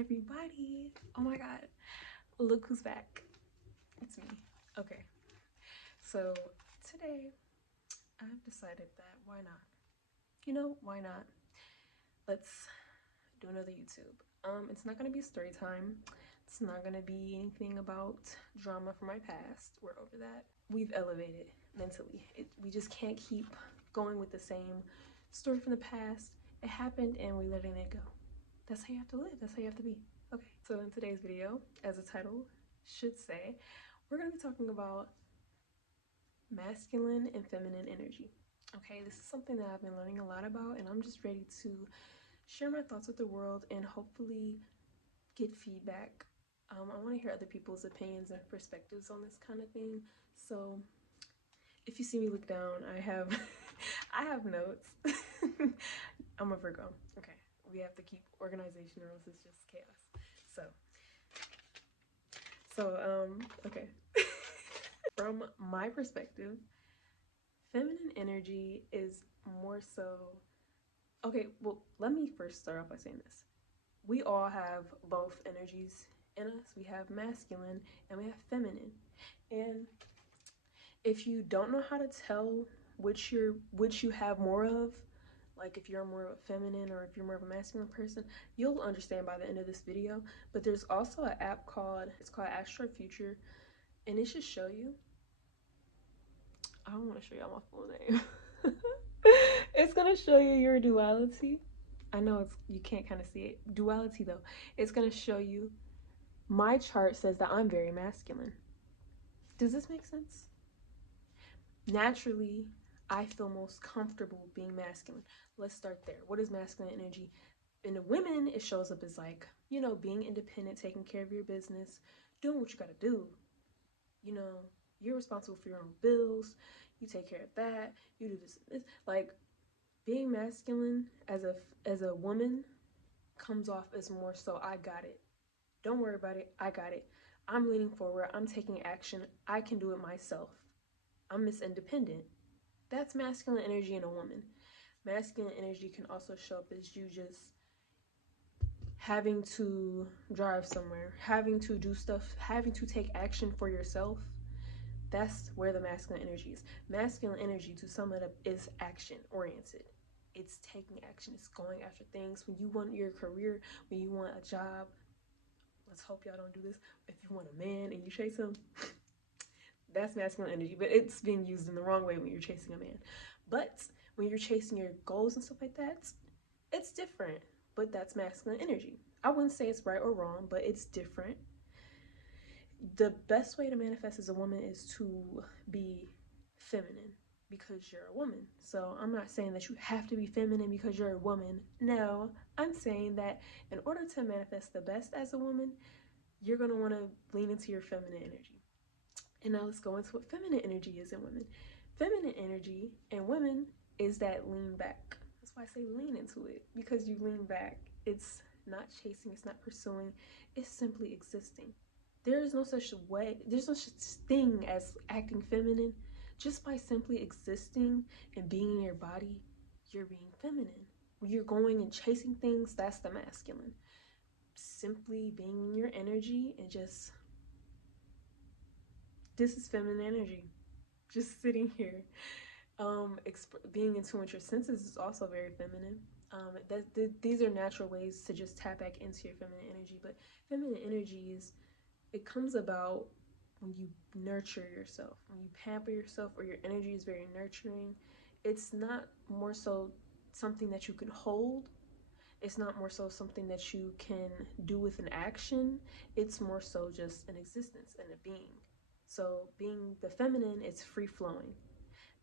everybody. Oh my god, look who's back. It's me. Okay, so today I've decided that why not? Why not? Let's do another YouTube. It's not gonna be story time. It's not gonna be anything about drama from my past. We're over that. We've elevated mentally. We just can't keep going with the same story from the past. It happened and we're letting it go. That's how you have to live. That's how you have to be. Okay, so in today's video, as the title should say, we're going to be talking about masculine and feminine energy. Okay, this is something that I've been learning a lot about, and I'm just ready to share my thoughts with the world and hopefully get feedback. I want to hear other people's opinions and perspectives on this kind of thing. So if you see me look down, I have I have notes. I'm a Virgo. Okay, we have to keep organization or else it's just chaos. Okay. From my perspective, feminine energy is more so, okay, well, let me first start off by saying this. We all have both energies in us. We have masculine and we have feminine. And if you don't know how to tell which you have more of, like if you're more of a feminine or if you're more of a masculine person, you'll understand by the end of this video. But there's also an app called Astro Future, and it should show you. I don't want to show y'all my full name. It's gonna show you your duality. I know you can't kind of see it. Duality though, it's gonna show you. My chart says that I'm very masculine. Does this make sense? Naturally, I feel most comfortable being masculine. Let's start there. What is masculine energy? In the women, it shows up as like, being independent, taking care of your business, doing what you gotta do. You're responsible for your own bills. You take care of that. You do this. Like, being masculine as a woman comes off as more so, I got it. Don't worry about it. I got it. I'm leaning forward. I'm taking action. I can do it myself. I'm Miss Independent. That's masculine energy in a woman. Masculine energy can also show up as you just having to drive somewhere, having to do stuff, having to take action for yourself. That's where the masculine energy is. Masculine energy, to sum it up, is action oriented. It's taking action. It's going after things. When you want your career, when you want a job, let's hope y'all don't do this. If you want a man and you chase him, that's masculine energy, but it's being used in the wrong way when you're chasing a man. But when you're chasing your goals and stuff like that, it's different, but that's masculine energy. I wouldn't say it's right or wrong, but it's different. The best way to manifest as a woman is to be feminine because you're a woman. So I'm not saying that you have to be feminine because you're a woman. No, I'm saying that in order to manifest the best as a woman, you're going to want to lean into your feminine energy. And now let's go into what feminine energy is in women. Feminine energy in women is that lean back. That's why I say lean into it, because you lean back. It's not chasing, it's not pursuing, it's simply existing. There's no such thing as acting feminine. Just by simply existing and being in your body, you're being feminine. When you're going and chasing things, that's the masculine. Simply being in your energy and just, this is feminine energy. Just sitting here. Being in tune with your senses is also very feminine. These are natural ways to just tap back into your feminine energy. But feminine energy it comes about when you nurture yourself, when you pamper yourself, or your energy is very nurturing. It's not more so something that you can hold. It's not more so something that you can do with an action. It's more so just an existence and a being. So being the feminine, it's free flowing.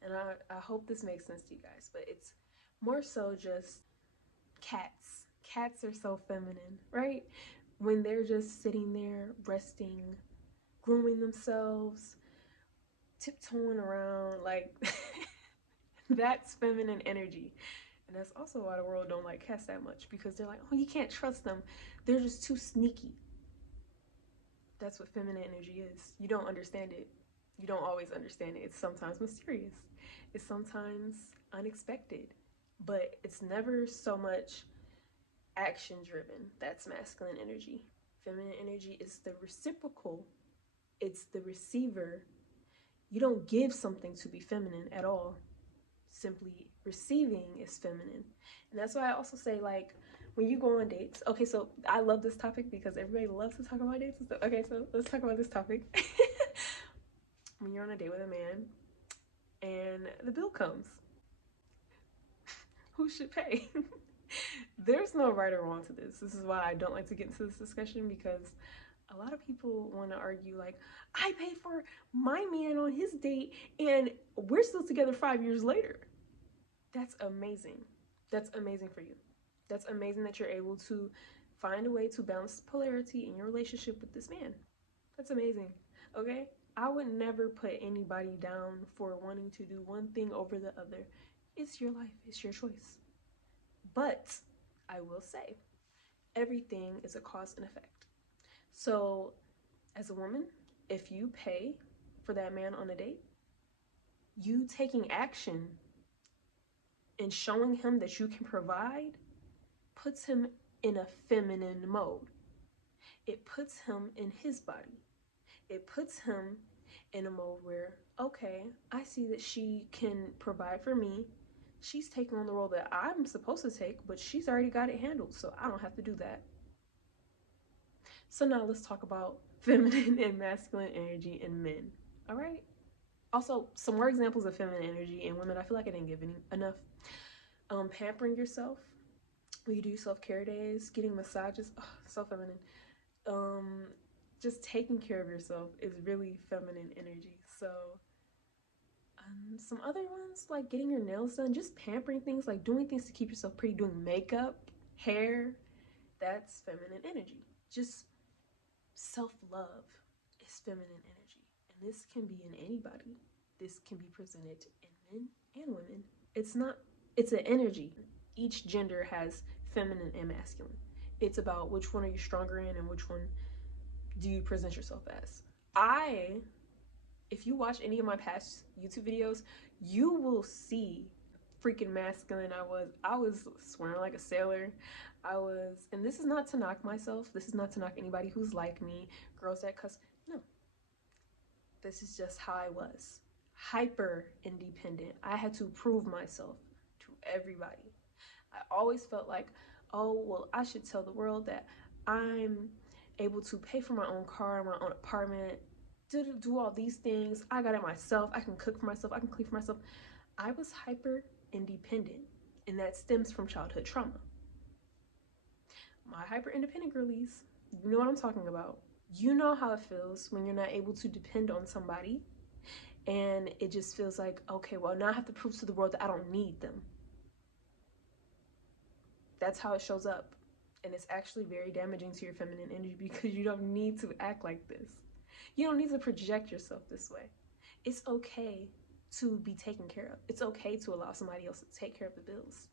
And I hope this makes sense to you guys, but it's more so just cats. Cats are so feminine, right? When they're just sitting there resting, grooming themselves, tiptoeing around, like that's feminine energy. And that's also why the world don't like cats that much, because they're like, oh, you can't trust them. They're just too sneaky. That's what feminine energy is. You don't understand it. You don't always understand it. It's sometimes mysterious. It's sometimes unexpected. But it's never so much action driven. That's masculine energy. Feminine energy is the reciprocal, it's the receiver. You don't give something to be feminine at all. Simply receiving is feminine. And that's why I also say, like, when you go on dates, okay, so I love this topic because everybody loves to talk about dates and stuff. Okay, so let's talk about this topic. When you're on a date with a man and the bill comes, who should pay? There's no right or wrong to this. This is why I don't like to get into this discussion, because a lot of people want to argue like, I paid for my man on his date and we're still together 5 years later. That's amazing. That's amazing for you. That's amazing that you're able to find a way to balance polarity in your relationship with this man. That's amazing. Okay? I would never put anybody down for wanting to do one thing over the other. It's your life. It's your choice. But I will say, everything is a cause and effect. So as a woman, if you pay for that man on a date, you taking action and showing him that you can provide puts him in a feminine mode. It puts him in his body. It puts him in a mode where, okay, I see that she can provide for me. She's taking on the role that I'm supposed to take, but she's already got it handled, so I don't have to do that. So now let's talk about feminine and masculine energy in men, all right? Also, some more examples of feminine energy in women. I feel like I didn't give enough. Pampering yourself. When you do self-care days, getting massages, so feminine. Just taking care of yourself is really feminine energy. So some other ones, like getting your nails done, just pampering things, like doing things to keep yourself pretty, doing makeup, hair, that's feminine energy. Just self-love is feminine energy. And this can be in anybody. This can be presented in men and women. It's an energy. Each gender has feminine and masculine. It's about which one are you stronger in and which one do you present yourself as. If you watch any of my past YouTube videos, you will see freaking masculine I was swearing like a sailor. And this is not to knock myself. This is not to knock anybody who's like me, girls that cuss. No. This is just how I was. Hyper independent. I had to prove myself to everybody. I always felt like, oh, well, I should tell the world that I'm able to pay for my own car, my own apartment, do all these things. I got it myself. I can cook for myself. I can clean for myself. I was hyper independent, and that stems from childhood trauma. My hyper independent girlies, you know what I'm talking about. You know how it feels when you're not able to depend on somebody, and it just feels like, okay, well, now I have to prove to the world that I don't need them. That's how it shows up. And it's actually very damaging to your feminine energy, because you don't need to act like this. You don't need to project yourself this way. It's okay to be taken care of. It's okay to allow somebody else to take care of the bills.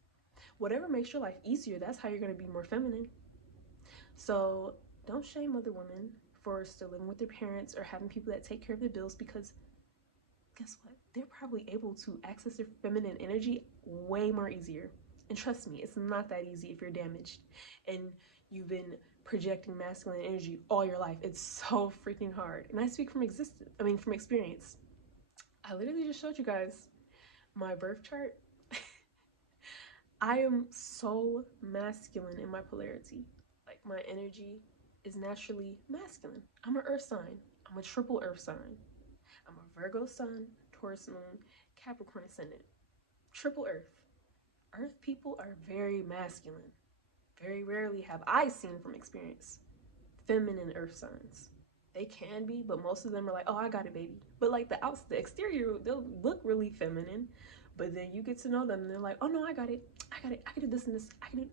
Whatever makes your life easier, that's how you're going to be more feminine. So don't shame other women for still living with their parents or having people that take care of their bills, because guess what? They're probably able to access their feminine energy way more easier. And trust me, it's not that easy if you're damaged and you've been projecting masculine energy all your life. It's so freaking hard. And I speak from experience. I literally just showed you guys my birth chart. I am so masculine in my polarity. Like, my energy is naturally masculine. I'm an earth sign. I'm a triple earth sign. I'm a Virgo sun, Taurus moon, Capricorn ascendant. Triple earth. Earth people are very masculine. Very rarely have I seen from experience feminine earth signs. They can be, but most of them are like, oh, I got it, baby. But like the exterior, they'll look really feminine, but then you get to know them and they're like, oh no, I got it. I can do this and this. I can do.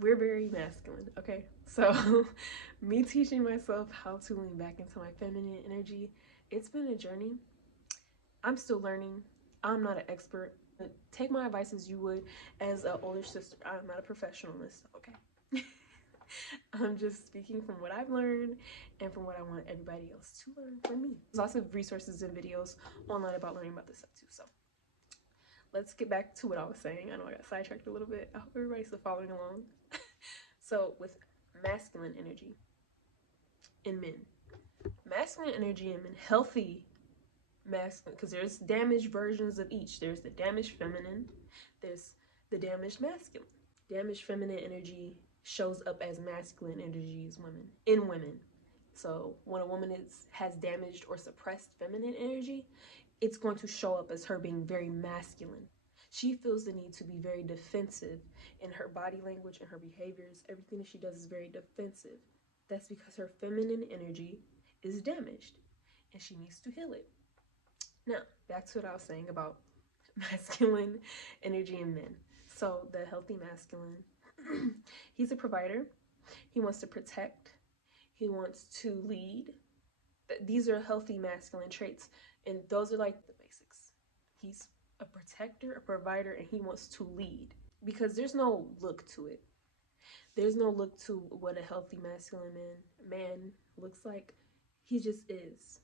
We're very masculine, okay? So me teaching myself how to lean back into my feminine energy, it's been a journey. I'm still learning. I'm not an expert. Take my advice as you would as an older sister. I'm not a professional in this, okay? I'm just speaking from what I've learned and from what I want everybody else to learn from me. There's lots of resources and videos online about learning about this stuff too. So let's get back to what I was saying. I know I got sidetracked a little bit. I hope everybody's still following along. So with masculine energy in men, masculine energy in men, healthy masculine, because there's damaged versions of each. There's the damaged feminine, there's the damaged masculine. Damaged feminine energy shows up as masculine energy in women. So when a woman has damaged or suppressed feminine energy, it's going to show up as her being very masculine. She feels the need to be very defensive in her body language and her behaviors. Everything that she does is very defensive. That's because her feminine energy is damaged and she needs to heal it. Now, back to what I was saying about masculine energy in men. So the healthy masculine, he's a provider. He wants to protect. He wants to lead. These are healthy masculine traits, and those are like the basics. He's a protector, a provider, and he wants to lead, because there's no look to it. There's no look to what a healthy masculine man looks like. He just is.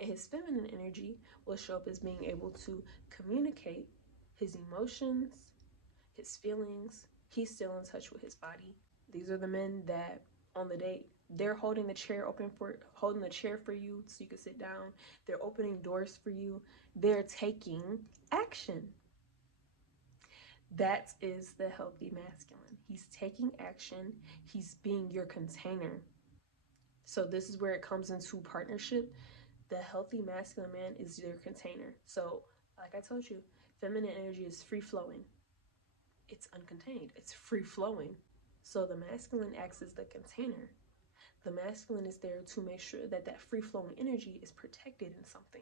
And his feminine energy will show up as being able to communicate his emotions, his feelings. He's still in touch with his body. These are the men that on the date, they're holding the chair for you so you can sit down. They're opening doors for you. They're taking action. That is the healthy masculine. He's taking action. He's being your container. So this is where it comes into partnership. The healthy masculine man is your container. So like I told you, feminine energy is free flowing. It's uncontained. It's free flowing. So the masculine acts as the container. The masculine is there to make sure that that free flowing energy is protected in something.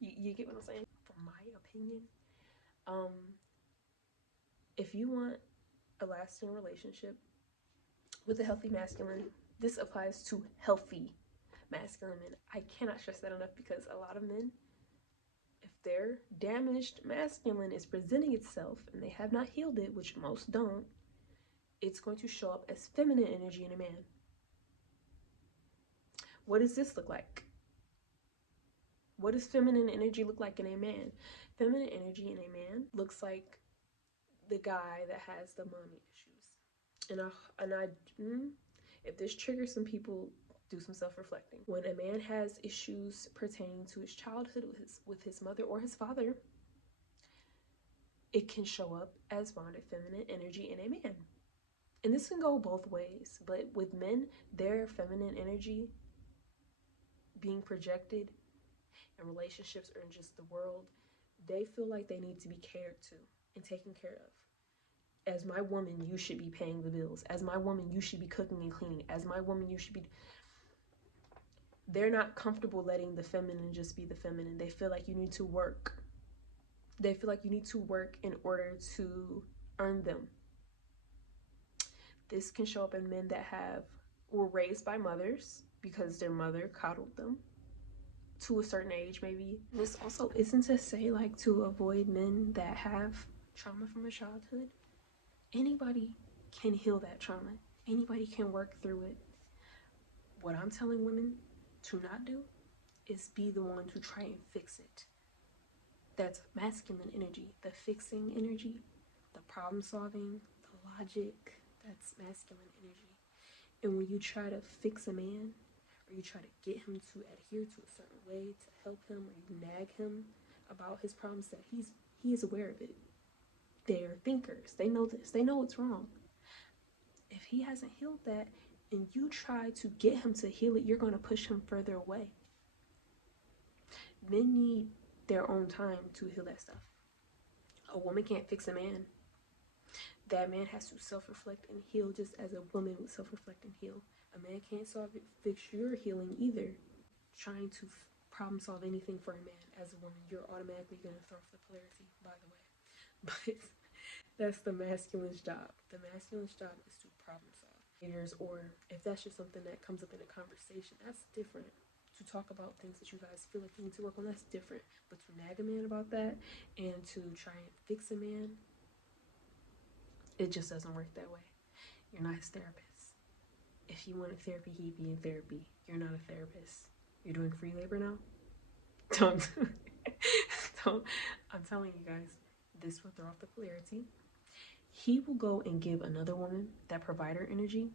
You get what I'm saying? From my opinion, if you want a lasting relationship with a healthy masculine, this applies to healthy masculine men. I cannot stress that enough, because a lot of men, if their damaged masculine is presenting itself and they have not healed it, which most don't, it's going to show up as feminine energy in a man. What does this look like? What does feminine energy look like in a man? Feminine energy in a man looks like the guy that has the mommy issues. If this triggers some people, do some self-reflecting. When a man has issues pertaining to his childhood with his mother or his father, it can show up as bonded feminine energy in a man. And this can go both ways, but with men, their feminine energy being projected in relationships or in just the world, they feel like they need to be cared to and taken care of. As my woman, you should be paying the bills. As my woman, you should be cooking and cleaning. As my woman, you should be... They're not comfortable letting the feminine just be the feminine. They feel like you need to work. They feel like you need to work in order to earn them. This can show up in men that were raised by mothers because their mother coddled them to a certain age, maybe. This also isn't to say like to avoid men that have trauma from a childhood. Anybody can heal that trauma. Anybody can work through it. What I'm telling women to not do is be the one to try and fix it. That's masculine energy. The fixing energy, the problem solving, the logic, that's masculine energy. And when you try to fix a man, or you try to get him to adhere to a certain way to help him, or you nag him about his problems, that he is aware of it. They're thinkers. They know this. They know what's wrong. If he hasn't healed that and you try to get him to heal it, you're going to push him further away. Men need their own time to heal that stuff. A woman can't fix a man. That man has to self-reflect and heal just as a woman would self-reflect and heal. A man can't fix your healing either. Trying to problem solve anything for a man as a woman, you're automatically going to throw off the polarity, by the way. But that's the masculine's job. The masculine's job is to problem solve. Or if that's just something that comes up in a conversation, that's different. To talk about things that you guys feel like you need to work on, that's different. But to nag a man about that and to try and fix a man, it just doesn't work that way. You're not his therapist. If you wanted therapy, he'd be in therapy. You're not a therapist. You're doing free labor now? Don't So I'm telling you guys, this will throw off the polarity. He will go and give another woman that provider energy,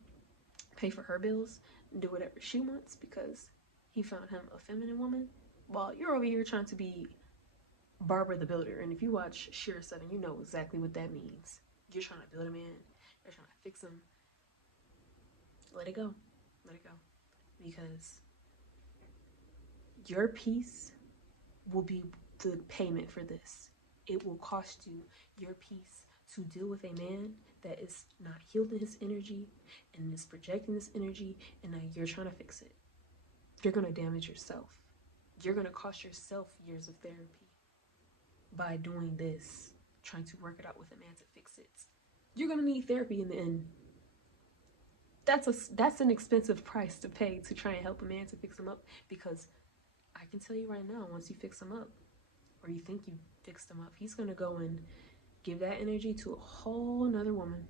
pay for her bills, do whatever she wants because he found him a feminine woman, while you're over here trying to be Barbara the Builder. And if you watch Sheer 7, you know exactly what that means. You're trying to build a man, you're trying to fix him. Let it go. Let it go. Because your peace will be the payment for this. It will cost you your peace to deal with a man that is not healed in his energy and is projecting this energy, and now you're trying to fix it. You're going to damage yourself. You're going to cost yourself years of therapy by doing this, trying to work it out with a man to fix it. You're going to need therapy in the end. That's an expensive price to pay to try and help a man to fix him up, because I can tell you right now, once you fix him up, or you think you fixed him up, he's going to go and give that energy to a whole nother woman.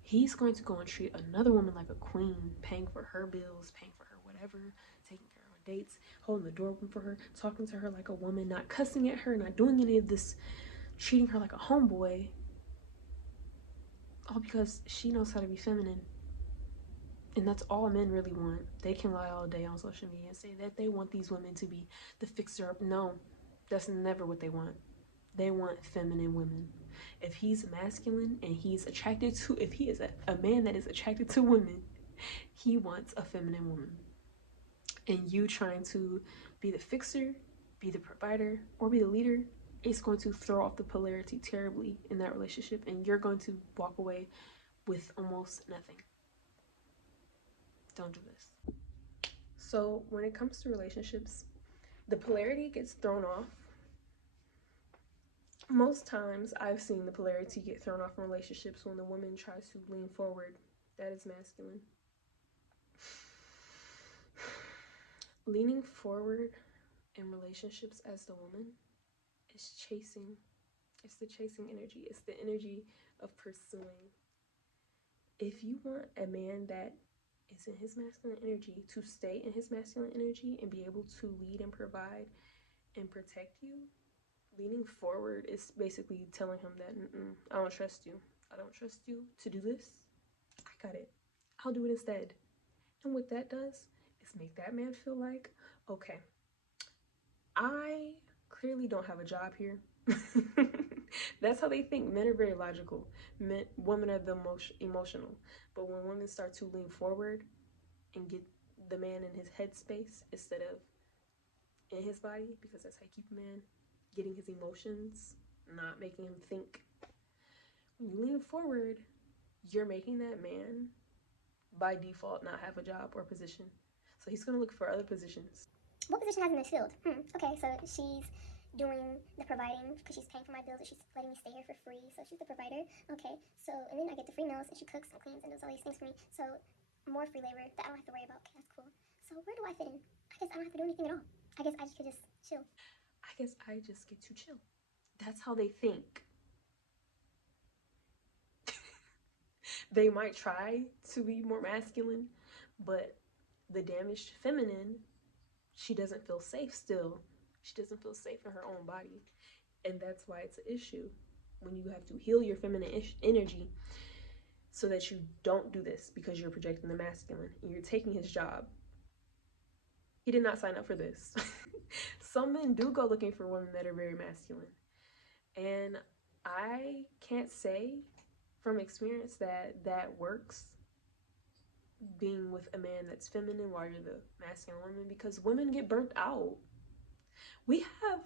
He's going to go and treat another woman like a queen, paying for her bills, paying for her whatever, taking care of her dates, holding the door open for her, talking to her like a woman, not cussing at her, not doing any of this, treating her like a homeboy, all because she knows how to be feminine. And that's all men really want. They can lie all day on social media and say that they want these women to be the fixer-up. No, that's never what they want. They want feminine women. If he's masculine and he's attracted to, if he is a man that is attracted to women, he wants a feminine woman. And you trying to be the fixer, be the provider, or be the leader, it's going to throw off the polarity terribly in that relationship, and you're going to walk away with almost nothing. Don't do this. So when it comes to relationships, the polarity gets thrown off. Most times I've seen the polarity get thrown off in relationships when the woman tries to lean forward. That is masculine. Leaning forward in relationships as the woman is chasing. It's the chasing energy. It's the energy of pursuing. If you want a man that is in his masculine energy to stay in his masculine energy and be able to lead and provide and protect you, leaning forward is basically telling him that I don't trust you. I don't trust you to do this. I got it. I'll do it instead. And what that does is make that man feel like, okay, I clearly don't have a job here. That's how they think. Men are very logical. Women are the most emotional. But when women start to lean forward and get the man in his headspace instead of in his body, because that's how you keep a man, getting his emotions, not making him think. When you lean forward, you're making that man by default not have a job or position. So he's going to look for other positions. What position hasn't been filled? Okay, so she's doing the providing because she's paying for my bills, or she's letting me stay here for free, so she's the provider. Okay, so and then I get the free meals, and she cooks and cleans and does all these things for me, so more free labor that I don't have to worry about. Okay, that's cool. So where do I fit in? I guess I don't have to do anything at all. I guess I just could just chill. I guess I just get to chill. That's how they think. They might try to be more masculine, but the damaged feminine, she doesn't feel safe still. She doesn't feel safe in her own body. And that's why it's an issue when you have to heal your feminine energy so that you don't do this, because you're projecting the masculine and you're taking his job. He did not sign up for this. Some men do go looking for women that are very masculine. And I can't say from experience that that works, being with a man that's feminine while you're the masculine woman, because women get burnt out. We have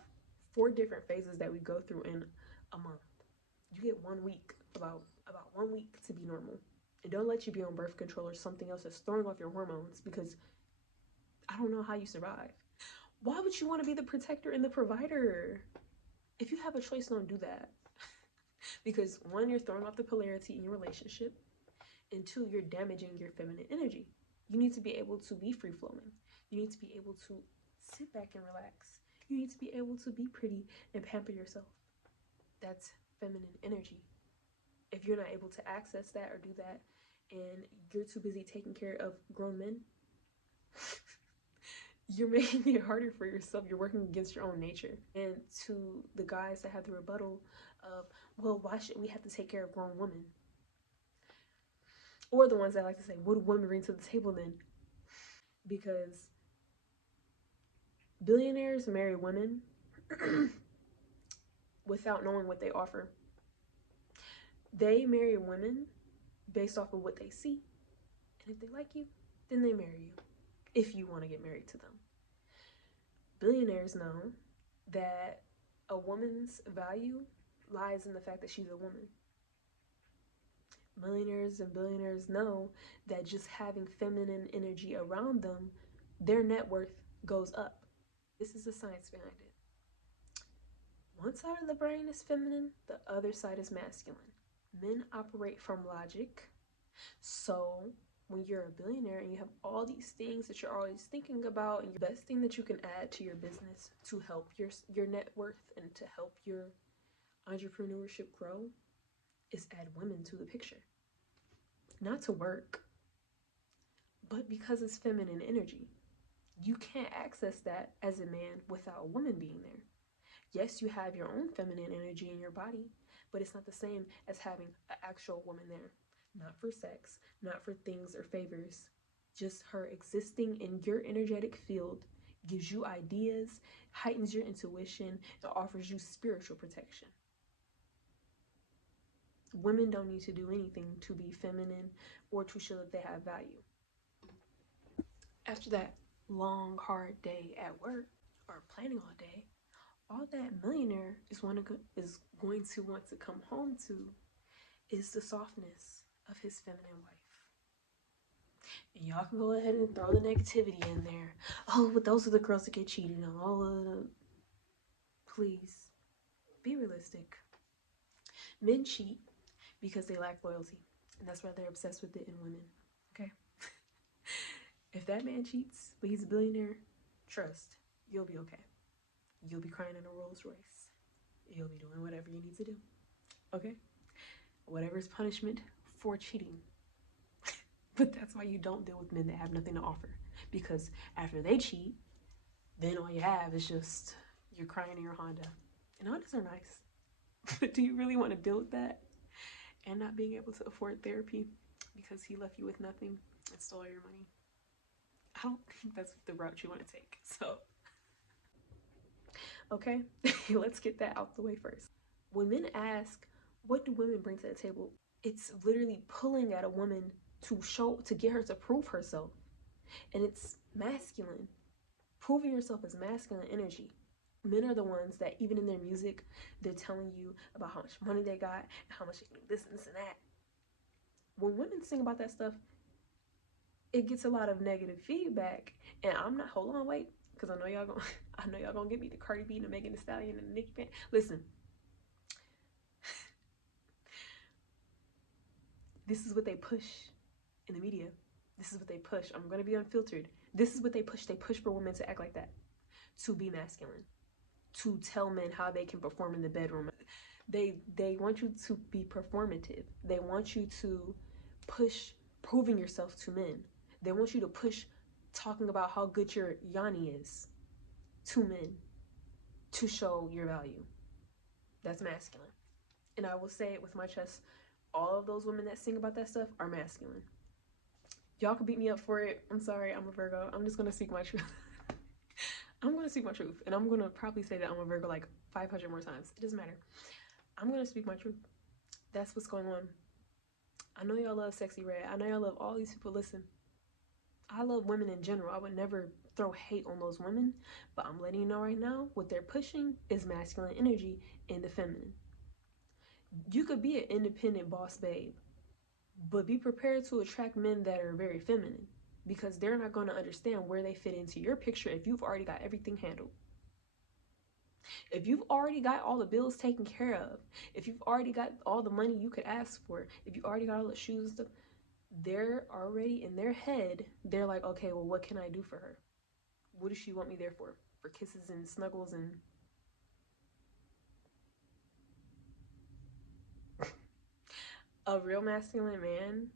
4 different phases that we go through in a month. You get 1 week, about 1 week to be normal. And don't let you be on birth control or something else that's throwing off your hormones, because I don't know how you survive. Why would you want to be the protector and the provider? If you have a choice, don't do that. Because 1, you're throwing off the polarity in your relationship, and 2, you're damaging your feminine energy. You need to be able to be free-flowing. You need to be able to sit back and relax. You need to be able to be pretty and pamper yourself. That's feminine energy. If you're not able to access that or do that, and you're too busy taking care of grown men, You're making it harder for yourself. You're working against your own nature. And to the guys that have the rebuttal of, well, why should we have to take care of grown women? Or the ones that like to say, what do women bring to the table then? Because billionaires marry women without knowing what they offer. They marry women based off of what they see. And if they like you, then they marry you. If you want to get married to them. Billionaires know that a woman's value lies in the fact that she's a woman. Millionaires and billionaires know that just having feminine energy around them, their net worth goes up. This is the science behind it. One side of the brain is feminine, the other side is masculine. Men operate from logic. So when you're a billionaire and you have all these things that you're always thinking about, and the best thing that you can add to your business to help your net worth and to help your entrepreneurship grow is add women to the picture. Not to work, but because it's feminine energy. You can't access that as a man without a woman being there. Yes, you have your own feminine energy in your body, but it's not the same as having an actual woman there. Not for sex, not for things or favors. Just her existing in your energetic field gives you ideas, heightens your intuition, and offers you spiritual protection. Women don't need to do anything to be feminine or to show that they have value. After that long, hard day at work or planning all day, all that millionaire is going to want to come home to is the softness of his feminine wife. And y'all can go ahead and throw the negativity in there. Oh, but those are the girls that get cheated on. Oh, please be realistic. Men cheat because they lack loyalty, and that's why they're obsessed with it in women. Okay. If that man cheats, but he's a billionaire, trust, you'll be okay. You'll be crying in a Rolls Royce. You'll be doing whatever you need to do. Okay? Whatever is punishment for cheating. But that's why you don't deal with men that have nothing to offer. Because after they cheat, then all you have is just you're crying in your Honda. And Hondas are nice. But do you really want to deal with that? And not being able to afford therapy because he left you with nothing and stole your money? I don't think that's the route you want to take. So, okay, let's get that out the way first. When men ask, what do women bring to the table? It's literally pulling at a woman to get her to prove herself. And it's masculine. Proving yourself is masculine energy. Men are the ones that even in their music, they're telling you about how much money they got and how much they can do this and this and that. When women sing about that stuff, it gets a lot of negative feedback. And I'm not, hold on, wait, because I know y'all gonna get me the Cardi B and the Megan Thee Stallion and the Nicki fan. Listen, this is what they push in the media. This is what they push. I'm gonna be unfiltered. This is what they push. They push for women to act like that, to be masculine, to tell men how they can perform in the bedroom. They want you to be performative. They want you to push proving yourself to men. They want you to push talking about how good your yoni is to men to show your value. That's masculine. And I will say it with my chest, all of those women that sing about that stuff are masculine. Y'all can beat me up for it. I'm sorry, I'm a Virgo. I'm just gonna speak my truth. I'm gonna speak my truth. And I'm gonna probably say that I'm a Virgo like 500 more times. It doesn't matter. I'm gonna speak my truth. That's what's going on. I know y'all love Sexy Red. I know y'all love all these people. Listen, I love women in general. I would never throw hate on those women, but I'm letting you know right now, what they're pushing is masculine energy in the feminine. You could be an independent boss babe, but be prepared to attract men that are very feminine, because they're not going to understand where they fit into your picture if you've already got everything handled. If you've already got all the bills taken care of, if you've already got all the money you could ask for, if you already got all the shoes and stuff, they're already in their head, they're like, okay, well, what can I do for her? What does she want me there for? For kisses and snuggles and... A real masculine man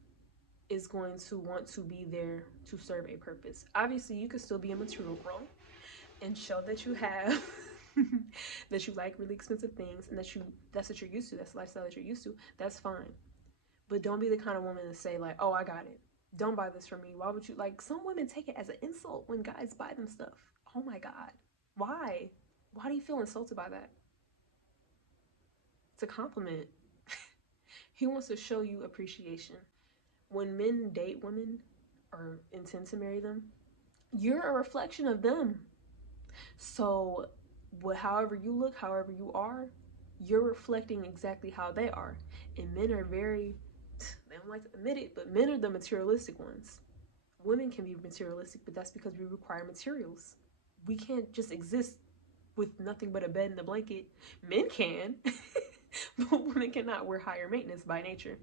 is going to want to be there to serve a purpose. Obviously, you could still be a material girl and show that you have that you like really expensive things and that's what you're used to, that's the lifestyle that you're used to. That's fine. But don't be the kind of woman to say like, oh, I got it, don't buy this for me. Why would you? Like, some women take it as an insult when guys buy them stuff. Oh my god, why do you feel insulted by that? It's a compliment. He wants to show you appreciation. When men date women or intend to marry them, you're a reflection of them. So, however you look, however you are, you're reflecting exactly how they are. And men are very, they don't like to admit it, but men are the materialistic ones. Women can be materialistic, but that's because we require materials. We can't just exist with nothing but a bed and a blanket. Men can, but women cannot. We're higher maintenance by nature.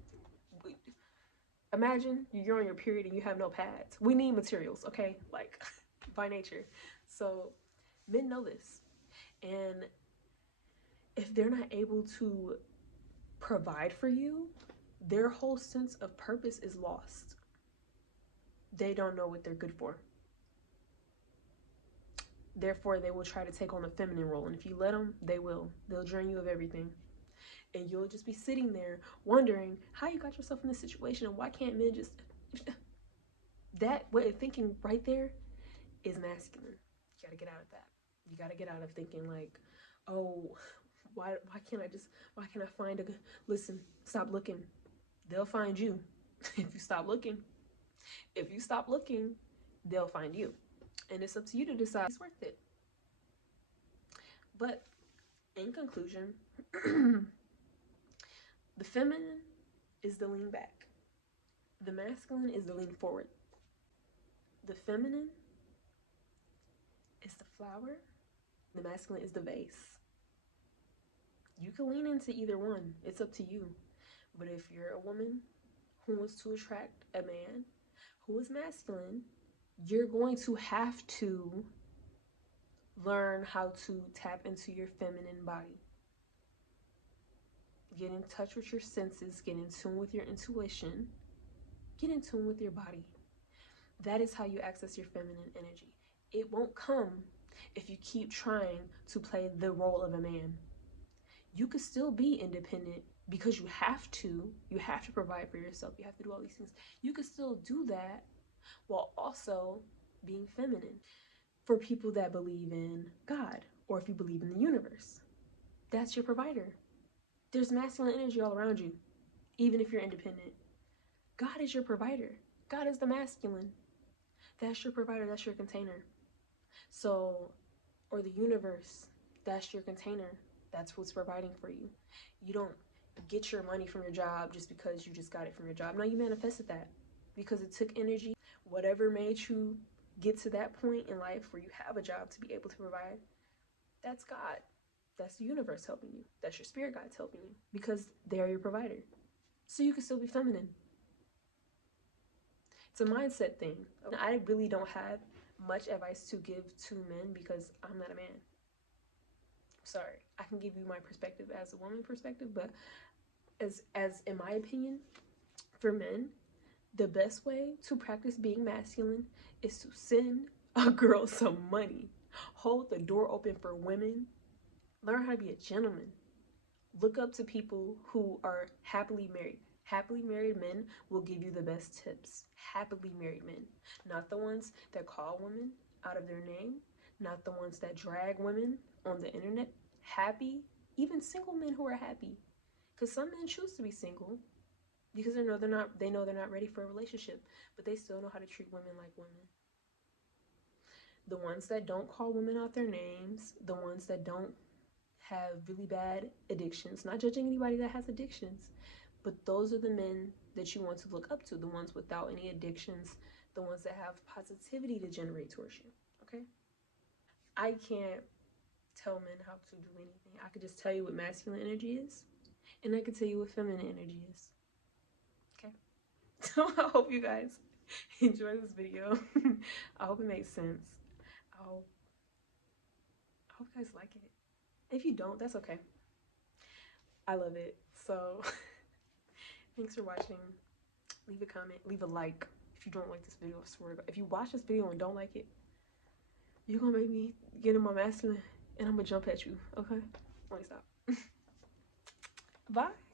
Imagine you're on your period and you have no pads. We need materials, okay? Like, by nature. So men know this. And if they're not able to provide for you, their whole sense of purpose is lost. They don't know what they're good for. Therefore, they will try to take on the feminine role. And if you let them, they will. They'll drain you of everything. And you'll just be sitting there wondering how you got yourself in this situation and why can't men just. That way of thinking right there is masculine. You gotta get out of that. You gotta get out of thinking like, oh, why can't I find a good. Listen, stop looking. They'll find you. If you stop looking. If you stop looking, they'll find you. And it's up to you to decide if it's worth it. But in conclusion, the feminine is the lean back. The masculine is the lean forward. The feminine is the flower. The masculine is the vase. You can lean into either one. It's up to you. But if you're a woman who wants to attract a man who is masculine, you're going to have to learn how to tap into your feminine body. Get in touch with your senses, get in tune with your intuition, get in tune with your body. That is how you access your feminine energy. It won't come if you keep trying to play the role of a man. You could still be independent because you have to provide for yourself, you have to do all these things. You could still do that while also being feminine. For people that believe in God, or if you believe in the universe, that's your provider. There's masculine energy all around you, even if you're independent. God is your provider. God is the masculine. That's your provider, that's your container. So, or the universe, that's your container. That's what's providing for you. You don't get your money from your job just because you just got it from your job. No, you manifested that because it took energy. Whatever made you get to that point in life where you have a job to be able to provide, that's God. That's the universe helping you. That's your spirit guides helping you because they are your provider. So you can still be feminine. It's a mindset thing. I really don't have much advice to give to men because I'm not a man. Sorry. I can give you my perspective as a woman perspective, but as in my opinion, for men, the best way to practice being masculine is to send a girl some money. Hold the door open for women. Learn how to be a gentleman. Look up to people who are happily married. Happily married men will give you the best tips. Happily married men. Not the ones that call women out of their name. Not the ones that drag women on the internet. Happy, even single men who are happy. Because some men choose to be single because they know they're not ready for a relationship, but they still know how to treat women like women. The ones that don't call women out their names, the ones that don't have really bad addictions, not judging anybody that has addictions, but those are the men that you want to look up to, the ones without any addictions, the ones that have positivity to generate towards you, okay? I can't tell men how to do anything. I could just tell you what masculine energy is, and I could tell you what feminine energy is, okay? So I hope you guys enjoy this video. I hope it makes sense. I hope you guys like it. If you don't, that's okay. I love it. So thanks for watching. Leave a comment, leave a like if you don't like this video. I swear to God. If you watch this video and don't like it, you're gonna make me get in my masculine and I'm gonna jump at you, okay? Let me stop. Bye.